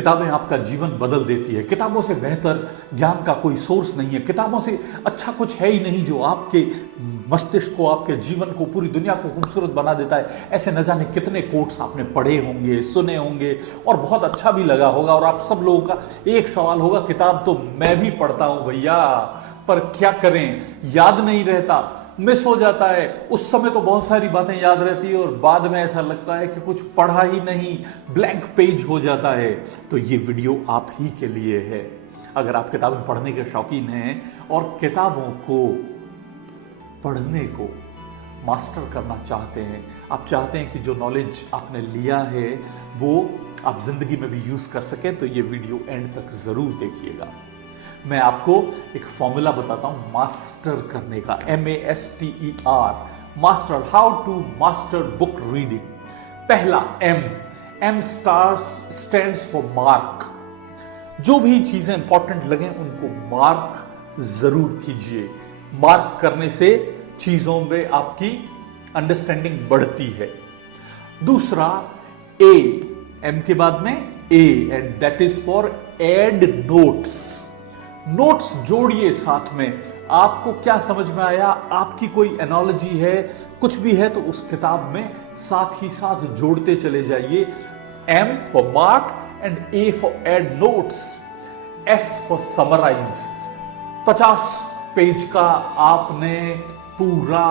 किताबें आपका जीवन बदल देती है। किताबों से बेहतर ज्ञान का कोई सोर्स नहीं है। किताबों से अच्छा कुछ है ही नहीं जो आपके मस्तिष्क को, आपके जीवन को, पूरी दुनिया को खूबसूरत बना देता है। ऐसे न जाने कितने कोट्स आपने पढ़े होंगे, सुने होंगे और बहुत अच्छा भी लगा होगा। और आप सब लोगों का एक सवाल होगा, किताब तो मैं भी पढ़ता हूं भैया, पर क्या करें, याद नहीं रहता, मिस हो जाता है। उस समय तो बहुत सारी बातें याद रहती है और बाद में ऐसा लगता है कि कुछ पढ़ा ही नहीं, ब्लैंक पेज हो जाता है। तो ये वीडियो आप ही के लिए है। अगर आप किताबें पढ़ने के शौकीन हैं और किताबों को पढ़ने को मास्टर करना चाहते हैं, आप चाहते हैं कि जो नॉलेज आपने लिया है वो आप जिंदगी में भी यूज कर सकें, तो ये वीडियो एंड तक जरूर देखिएगा। मैं आपको एक फॉर्मूला बताता हूं मास्टर करने का, MASTER, master, how to master book reading. पहला M स्टैंड्स फॉर मार्क। जो भी चीजें इंपॉर्टेंट लगे उनको मार्क जरूर कीजिए। मार्क करने से चीजों में आपकी अंडरस्टैंडिंग बढ़ती है। दूसरा M के बाद में A, and that is for add notes. Notes जोड़िए साथ में। आपको क्या समझ में आया, आपकी कोई एनालॉजी है, कुछ भी है तो उस किताब में साथ ही साथ जोड़ते चले जाइए। M for mark and A for add notes, S for summarise. 50 page का आपने पूरा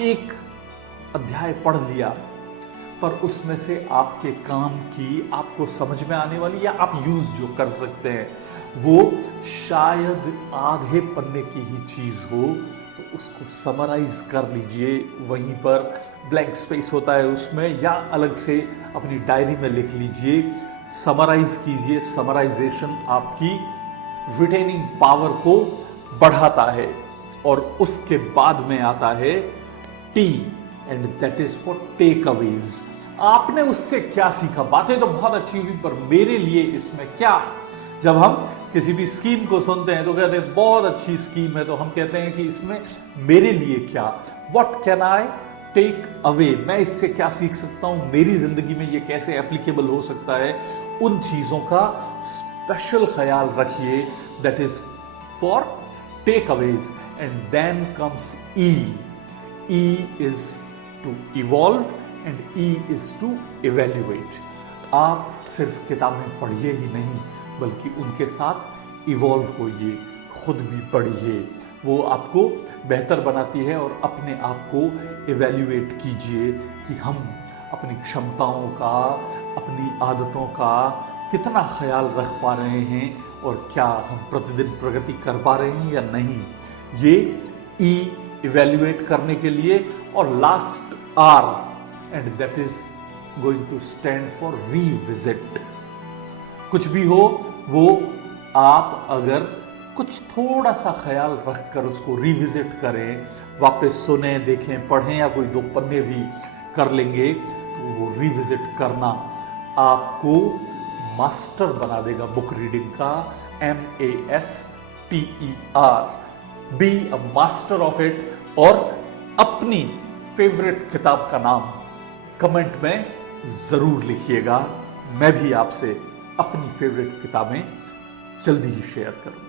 एक अध्याय पढ़ लिया, पर उसमें से आपके काम की, आपको समझ में आने वाली या आप यूज जो कर सकते हैं वो शायद आधे पन्ने की ही चीज हो, तो उसको समराइज कर लीजिए। वहीं पर ब्लैंक स्पेस होता है उसमें, या अलग से अपनी डायरी में लिख लीजिए, समराइज कीजिए। समराइजेशन आपकी रिटेनिंग पावर को बढ़ाता है। और उसके बाद में आता है T, and that is for takeaways. आपने उससे क्या सीखा? बातें तो बहुत अच्छी हुई, पर मेरे लिए इसमें क्या? जब हम किसी भी स्कीम को सुनते हैं तो कहते हैं बहुत अच्छी स्कीम है, तो हम कहते हैं कि इसमें मेरे लिए क्या, what can I take away, मैं इससे क्या सीख सकता हूं, मेरी जिंदगी में ये कैसे एप्लीकेबल हो सकता है। उन चीजों का स्पेशल ख्याल रखिए। That is for takeaways. And then comes E is to evolve and E is to evaluate. आप सिर्फ किताबें पढ़िए ही नहीं, बल्कि उनके साथ इवॉल्व होइए, खुद भी पढ़िए। वो आपको बेहतर बनाती है। और अपने आप को इवेल्युएट कीजिए कि हम अपनी क्षमताओं का, अपनी आदतों का कितना ख्याल रख पा रहे हैं और क्या हम प्रतिदिन प्रगति कर पा रहे हैं या नहीं। ये E इवेल्युएट करने के लिए। और last R, and that is going to stand for revisit. कुछ भी हो वो आप अगर कुछ थोड़ा सा ख्याल रखकर उसको रिविजिट करें, वापस सुने, देखें, पढ़ें, या कोई 2 पन्ने भी कर लेंगे, तो वो रिविजिट करना आपको मास्टर बना देगा बुक रीडिंग का। MASTER, be a master of it. और अपनी फेवरेट किताब का नाम कमेंट में जरूर लिखिएगा। मैं भी आपसे अपनी फेवरेट किताबें जल्दी ही शेयर करूं।